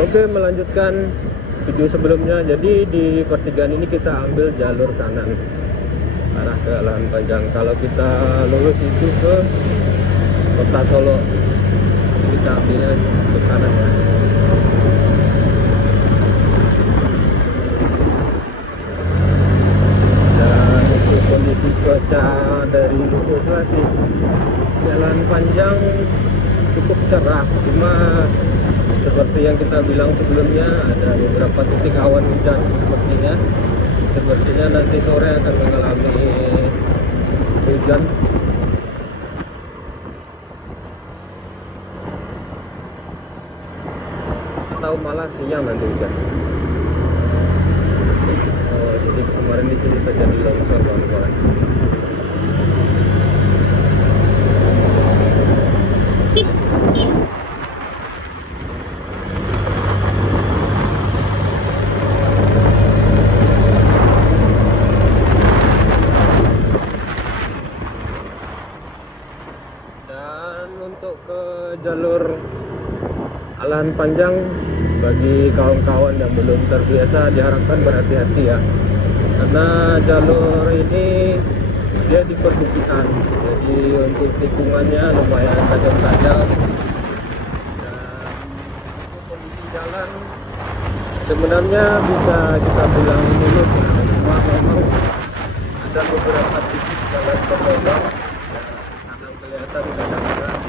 Oke, melanjutkan video sebelumnya. Jadi di pertigaan ini kita ambil jalur kanan arah ke Lahan Panjang. Kalau kita lurus itu ke Kota Solo, kita ambilnya ke kanan ya. Dan untuk kondisi cuaca dari Luhur Selasi, Jalan Panjang cukup cerah, cuma seperti yang kita bilang sebelumnya, ada beberapa titik awan hujan sepertinya nanti sore akan mengalami hujan atau malah siang nanti hujan. Jadi kemarin di sini terjadi longsor kawan-kawan. Untuk ke jalur Lahan Panjang, bagi kawan-kawan yang belum terbiasa diharapkan berhati-hati ya, karena jalur ini dia di perbukitan, jadi untuk tikungannya lumayan tajam-tajam. Dan untuk kondisi jalan sebenarnya bisa kita bilang mulus ya, cuma memang ada beberapa titik jalan berlubang kadang kelihatan kadang-kadang.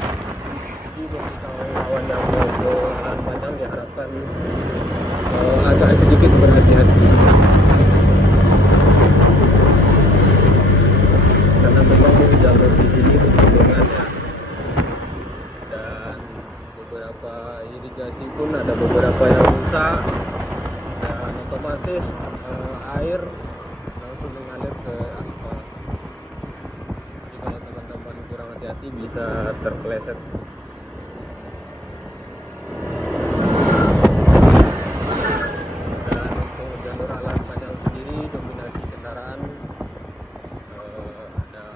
Jadi bagi kawan-kawan yang mau ke Lahan Panjang diharapkan agak sedikit berhati-hati, karena memang jalur di sini pegunungan ya, dan beberapa irigasi pun ada beberapa yang rusak, dan otomatis air langsung mengalir ke aspal. Jadi kalau teman-teman kurang hati-hati bisa terpeleset. Dan untuk jalur Lahan Panjang sendiri dominasi kendaraan ada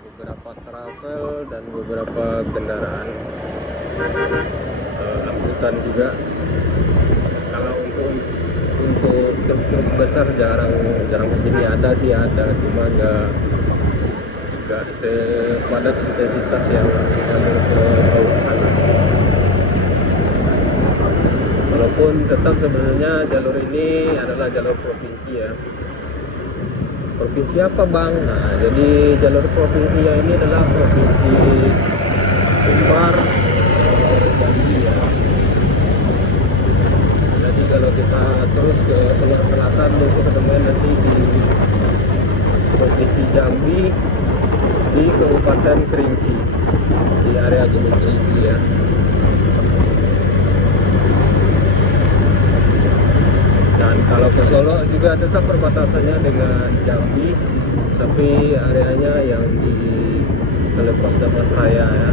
beberapa travel dan beberapa kendaraan angkutan juga. Kalau untuk truk-truk besar jarang kesini, ada sih ada, cuma nggak sepadat intensitas yang jalur ke Solo sana. Walaupun tetap sebenarnya jalur ini adalah jalur provinsi ya. Provinsi apa bang? Nah, jadi jalur provinsi yang ini adalah provinsi Sumbar, Bali ya. Jadi kalau kita terus ke seluruh selatan itu ketemu nanti di provinsi Jambi, di Kabupaten Kerinci, di area Gunung Kerinci ya. Dan kalau ke Solo juga tetap perbatasannya dengan Jambi, tapi areanya yang di Telepos Damas Raya ya.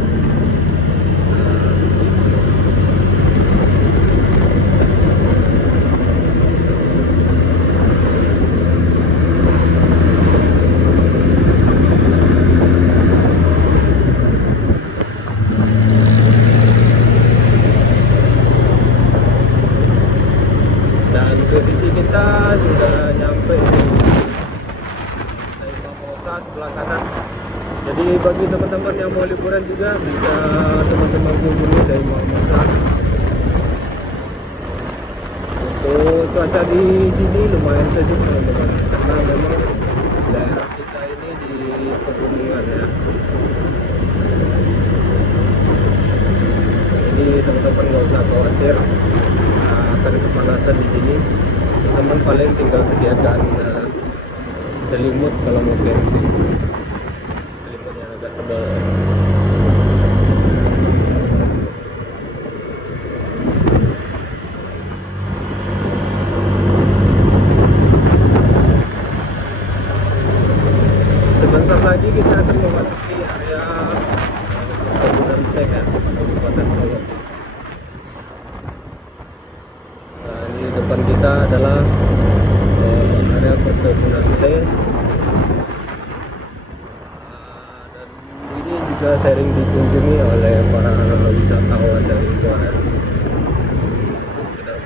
Dan posisi kita sudah nyampe di Mamosa sebelah kanan. Jadi bagi teman-teman yang mau liburan juga bisa teman-teman kunjungi dari Mamosa. Untuk cuaca di sini lumayan sejuk teman-teman, karena memang daerah kita ini di pegunungan ya. Ini teman-teman nggak usah khawatir akan kepanasan di sini. Teman paling tinggal sediakan selimut kalau mau camping, selimut yang agak tebal. Sebentar lagi kita akan memasuki area perkebunan teh ya, Kabupaten Solo. Nah, di depan kita adalah area perkebunan teh, dan ini juga sering dikunjungi oleh para wisatawan dari luar. Itu sekedar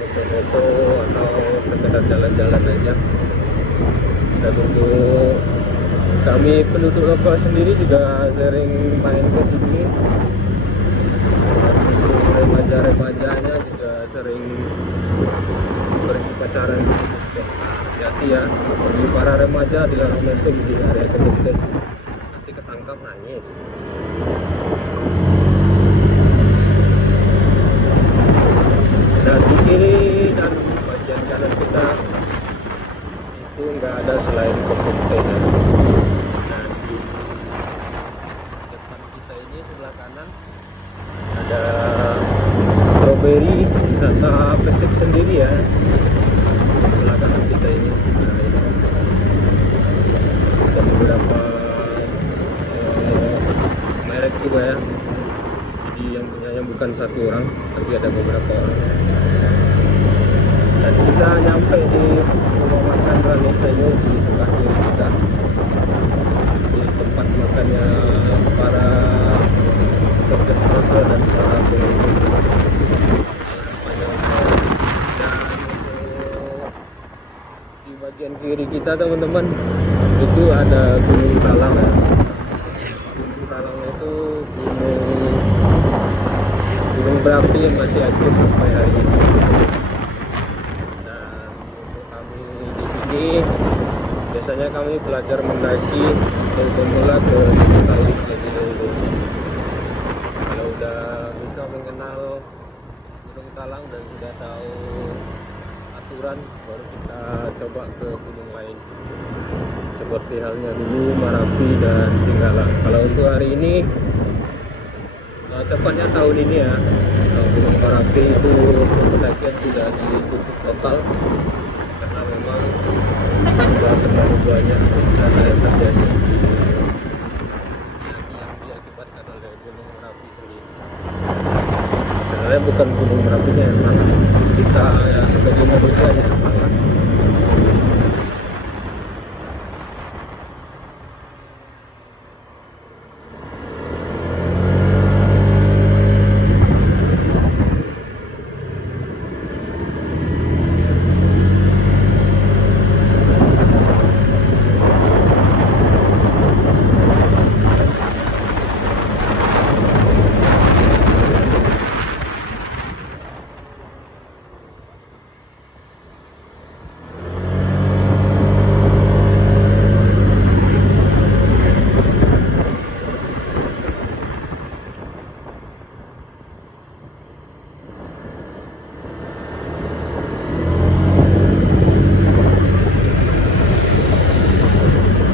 penduduk lokal sendiri juga sering main ke sini. Remaja-remajanya juga sering pergi pacaran di sini. Hati-hati ya, bagi para remaja dilarang mesum di area kedekat, nanti ketangkap nangis. Dan di kiri dan bagian kanan kita itu nggak ada selain kontainer. Dan di depan kita ini sebelah kanan ada stroberi wisata petik sendiri ya. Sebelah kanan kita ini ada beberapa merek juga ya. Jadi yang punyanya bukan satu orang, tapi ada beberapa orang. Dan kita nyampe di rumah makan Ranesayo di sebelah kiri kita, di tempat makannya para pekerja dan para pengunjung. Di bagian kiri kita teman-teman itu ada Gunung Talang ya. Gunung Talang itu gunung berapi yang masih aktif sampai hari ini. Dan untuk kami di sini biasanya kami belajar mendaki dari pemula ke Gunung Talang jadi dulu. Kalau udah bisa mengenal Gunung Talang dan sudah tahu aturan, baru kita coba ke gunung lain seperti halnya dulu Marapi dan Singgala. Kalau untuk hari ini tepatnya tahun ini ya, Gunung Marapi itu pendakian sudah ditutup total karena memang sudah terlalu banyak bencana yang terjadi yang diakibatkan oleh Gunung Merapi sendiri. Sebenarnya bukan Gunung Merapinya yang salah, kita ya sebagai manusia yang salah.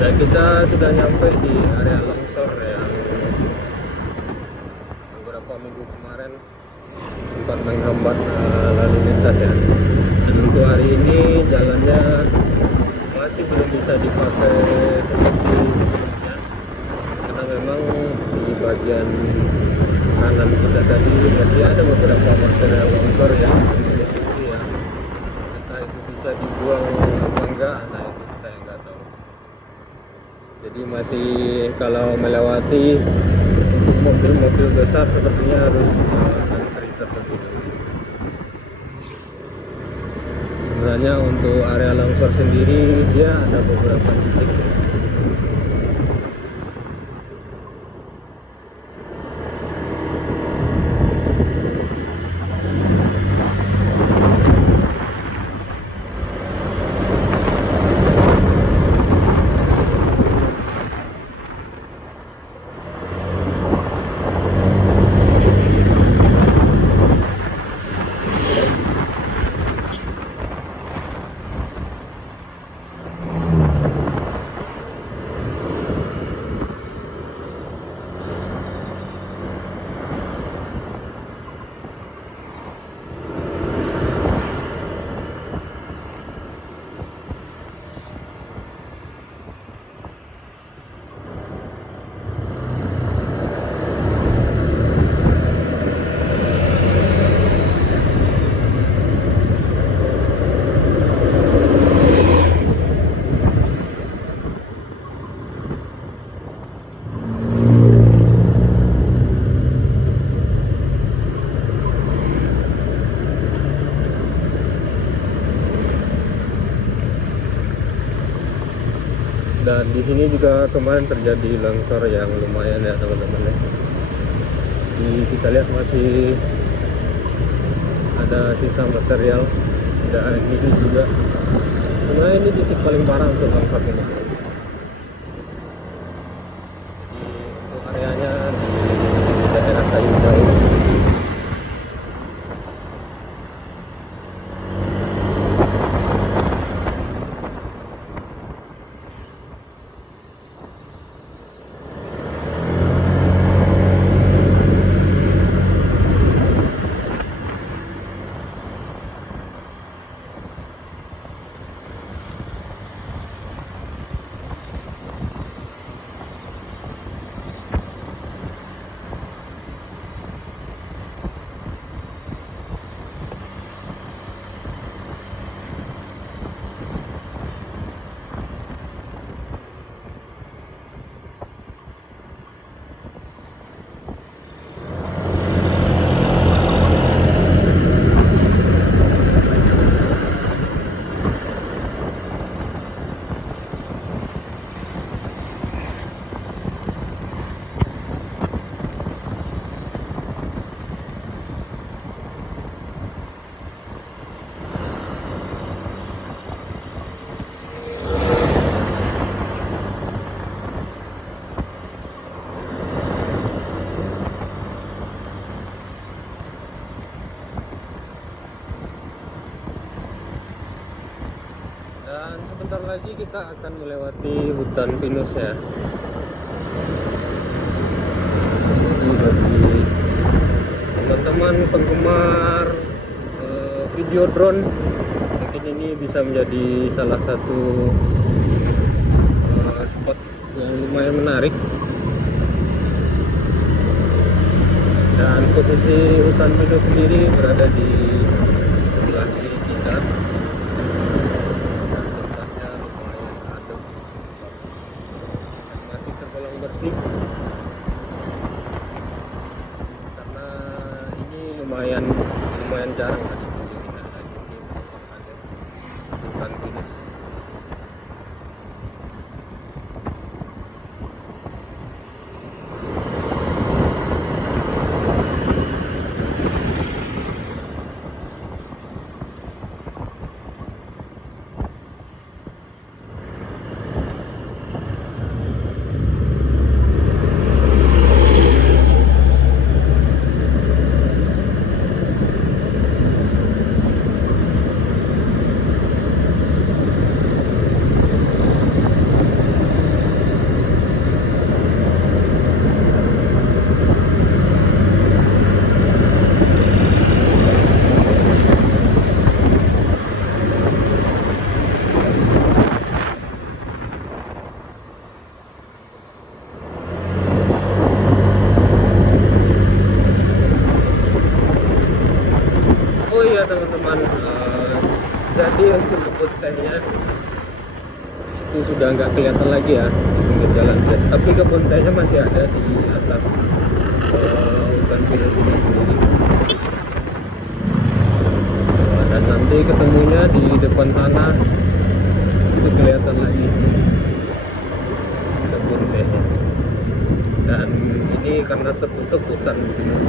Dan kita sudah nyampe di area longsor yang beberapa minggu kemarin sempat menghambat lalu lintas ya. Dan untuk hari ini jalannya masih belum bisa dipakai seperti sebelumnya karena memang di bagian kanan kita tadi masih ada beberapa material longsor ya, entah itu bisa dibuang apa enggak, nah itu kita yang nggak tahu. Jadi masih kalau melewati mobil-mobil besar sepertinya harus antri terlebih dahulu. Sebenarnya untuk area longsor sendiri dia ada beberapa titik. Dan di sini juga kemarin terjadi longsor yang lumayan ya teman-teman ya. Kita lihat masih ada sisa material dan ini juga sebenarnya ini titik paling parah untuk longsor ini. Untuk areanya di daerah Kayu Jauh. Dan sebentar lagi kita akan melewati hutan pinus ya. Jadi bagi teman-teman penggemar video drone, mungkin ini bisa menjadi salah satu spot yang lumayan menarik. Dan posisi hutan pinus sendiri berada di sebelah kiri kita. Bersih karena ini lumayan jarang dikunjungi lagi di hutan pinus. Oh iya teman-teman, jadi untuk kebun tehnya itu sudah nggak kelihatan lagi ya di pinggir jalan, tapi kebun tehnya masih ada di atas hutan pinus ini sendiri. Dan nanti ketemunya di depan sana itu kelihatan lagi kebun tehnya. Dan ini karena tertutup hutan pinus.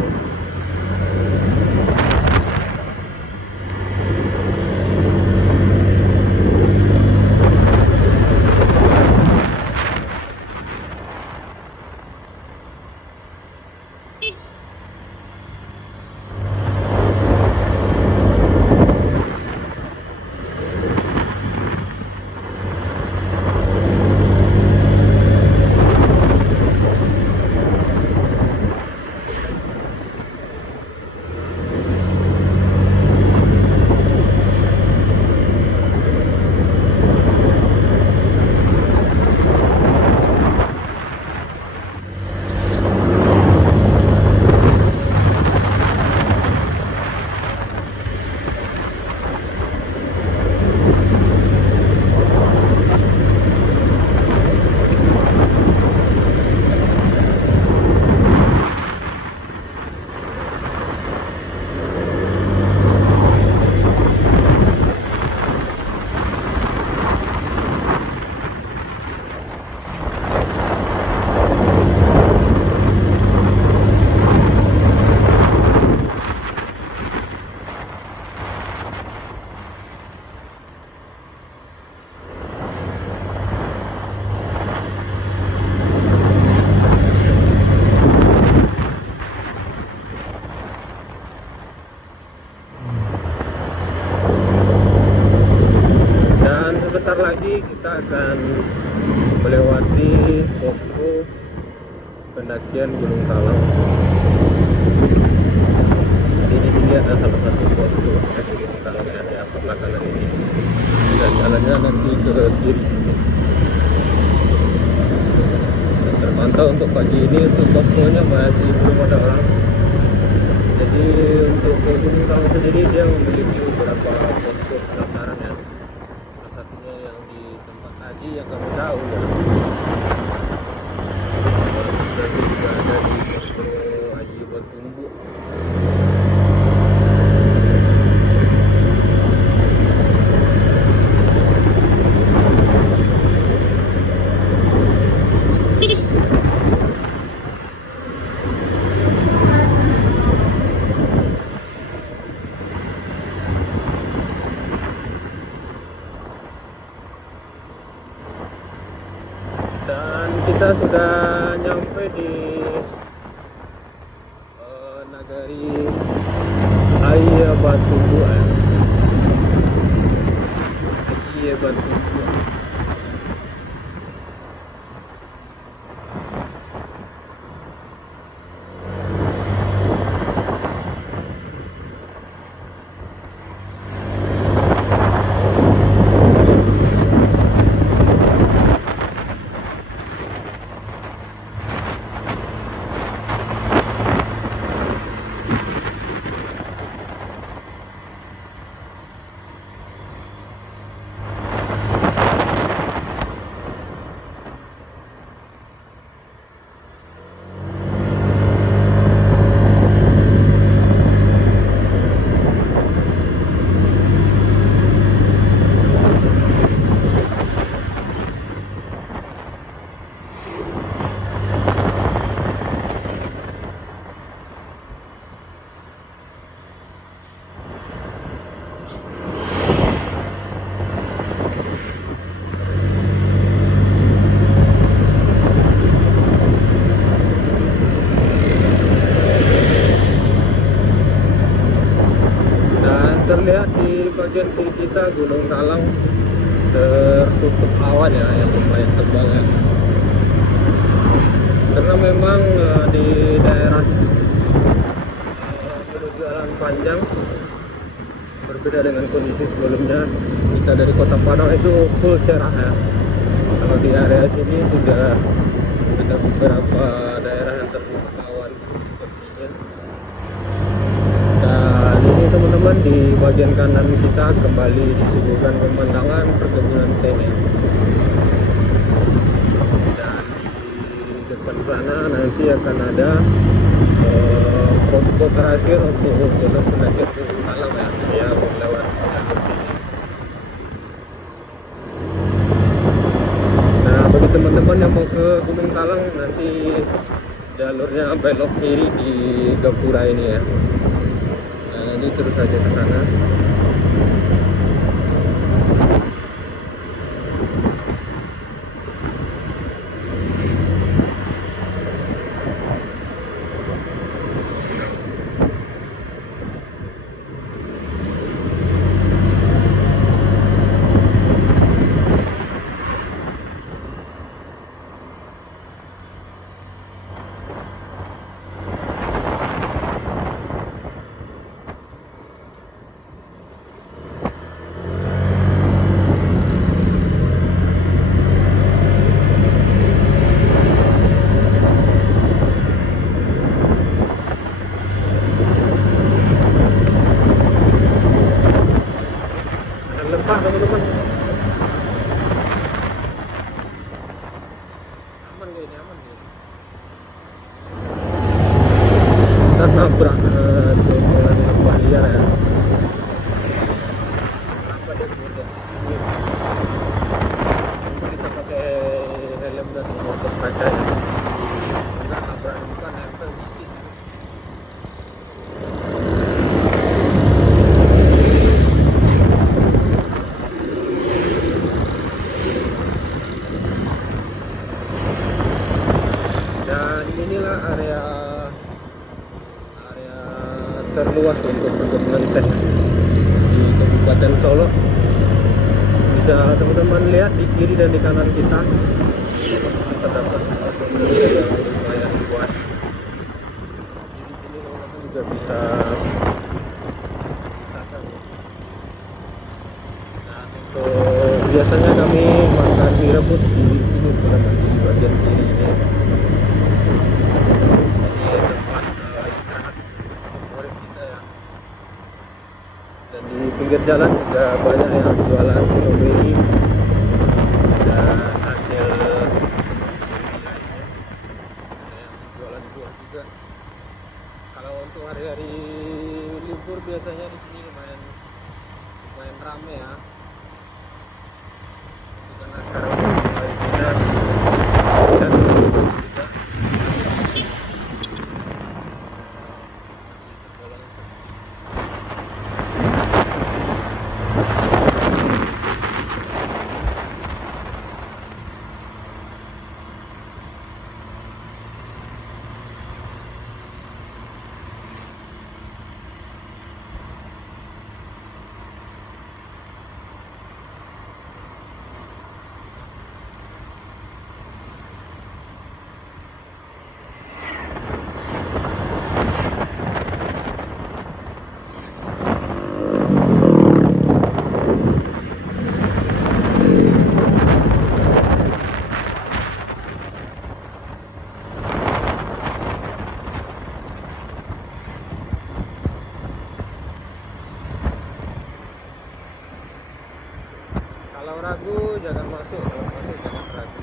pendakian Gunung Talang. Jadi di sini ada salah satu posko kaki Gunung Talang yang ada sebelah kanan ini. Dan jalannya nanti ke kiri. Dan terpantau untuk pagi ini untuk poskonya masih belum ada orang. Jadi untuk ke Gunung Talang sendiri dia memiliki beberapa posko pendaftaran ya. Salah satunya yang di tempat tadi yang kami tahu ya. Terus juga ada di posko Haji Batumbu. Dan kita sudah nyampe di Nagari Ayia Batu Bua. Ayia Batu Bua. Terlihat di bagian kiri kita Gunung Talang tertutup awan ya yang lumayan tebal ya. Karena memang di daerah menuju Jalan Panjang berbeda dengan kondisi sebelumnya. Kita dari Kota Padang itu full cerah ya. Kalau di area sini sudah ada beberapa daerah yang tertutup awan sepertinya. Dan ini teman-teman di bagian kanan kita kembali disuguhkan pemandangan perkebunan teh. Dan di depan sana nanti akan ada posko terakhir untuk jalur pendakian Gunung Talang ya, yang lewat jalur sini. Nah bagi teman-teman yang mau ke Gunung Talang nanti jalurnya belok kiri di Gapura ini ya. Ini terus saja ke sana. Teman-teman aman gak ini, aman gak ini? Kita nabrak tumpulan lembah liar ya. Kenapa dia kemudian ini kita pakai helm dan motor kaca ya. Kita nabrak bukan nempel dikit. Inilah area terluas untuk perkebunan teh di Kabupaten Solo. Bisa teman-teman lihat di kiri dan di kanan kita terdapat perkebunan teh yang lumayan luas. bisa rasakan. Nah, untuk biasanya kami makan mie rebus di sini, teman-teman, di bagian kiri ini. Ini tempat istirahat favorit kita ya. Dan di pinggir jalan juga banyak yang jualan stroberi dan hasil bumi lainnya. Ada yang jualan buah juga. Kalau untuk hari-hari libur biasanya di sini lumayan rame ya. Itu karena sekarang mulai dinas dan juga masih tergolong sepi. Kalau ragu jangan masuk, kalau masuk jangan ragu.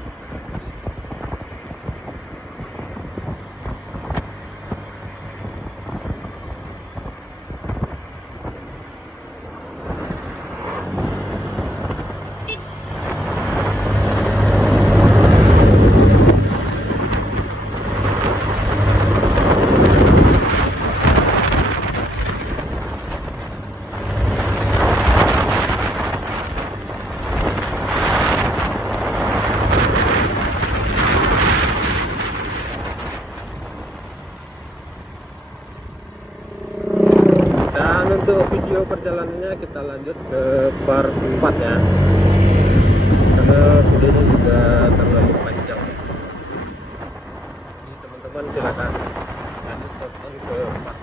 Dan untuk video perjalanannya kita lanjut ke part 4 ya, karena videonya juga terlalu panjang. Jadi teman-teman silakan lanjut tonton ke part